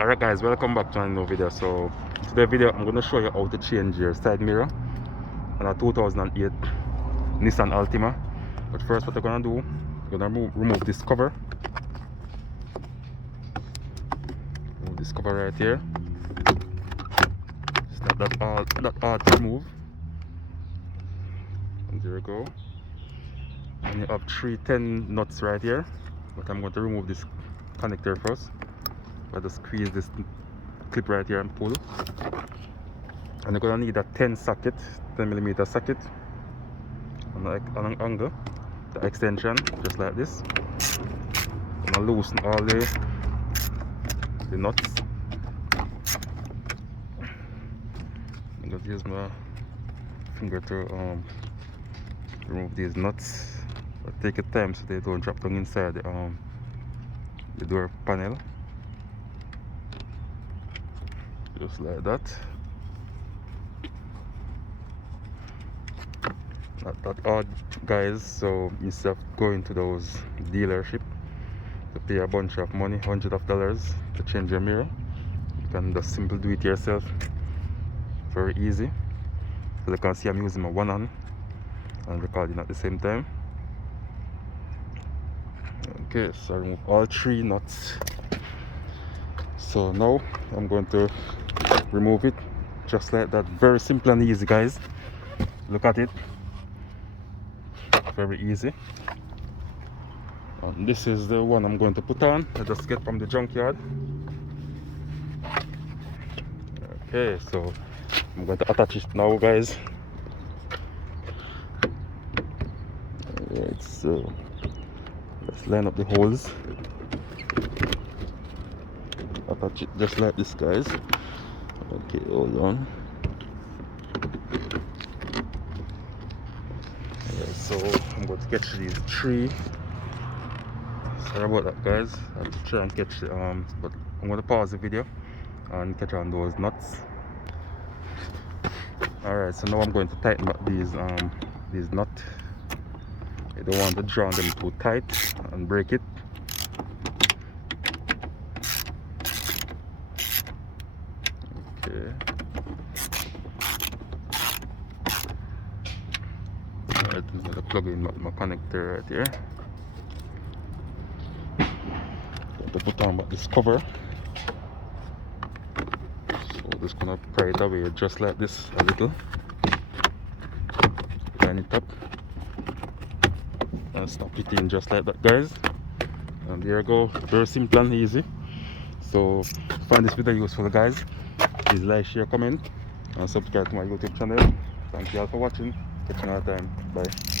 Alright guys, welcome back to another video. So today's video I'm going to show you how to change your side mirror on a 2008 Nissan Altima. But first what we're going to do, we're going to remove this cover. Remove this cover right here. It's not that hard to remove. And there we go. And you have 310 nuts right here. But I'm going to remove this connector first. I just squeeze this clip right here and pull. And you're going to need a 10mm socket on an angle, the extension, just like this. I'm going to loosen all the nuts. I'm going to use my finger to remove these nuts. But take your time so they don't drop down inside the door panel. Just like that. Not that hard, guys. So instead of going to those dealerships to pay a bunch of money, hundreds of dollars to change your mirror, you can just simply do it yourself. Very easy. So you can see I'm using my one hand and recording at the same time. Okay, so I remove all 3 nuts. So now I'm going to remove it just like that. Very simple and easy, guys. Look at it. Very easy. And this is the one I'm going to put on. I just get from the junkyard. Okay, so I'm going to attach it now, guys. Alright, so let's line up the holes. Attach it just like this, guys. Okay, hold on. Yeah, so I'm going to catch these 3. Sorry about that, guys. I have to try and catch but I'm going to pause the video and catch on those nuts. Alright, so now I'm going to tighten up these nuts. I don't want to draw them too tight and break it. Okay. Alright, I'm going to plug in my connector right here. Going to put on this cover. So I'm just going to pry it away just like this a little. Line it up. And snap it in just like that, guys. And there you go. Very simple and easy. So if you find this video useful, guys, please like, share, comment and subscribe to my YouTube channel. Thank you all for watching. Catch you another time. Bye.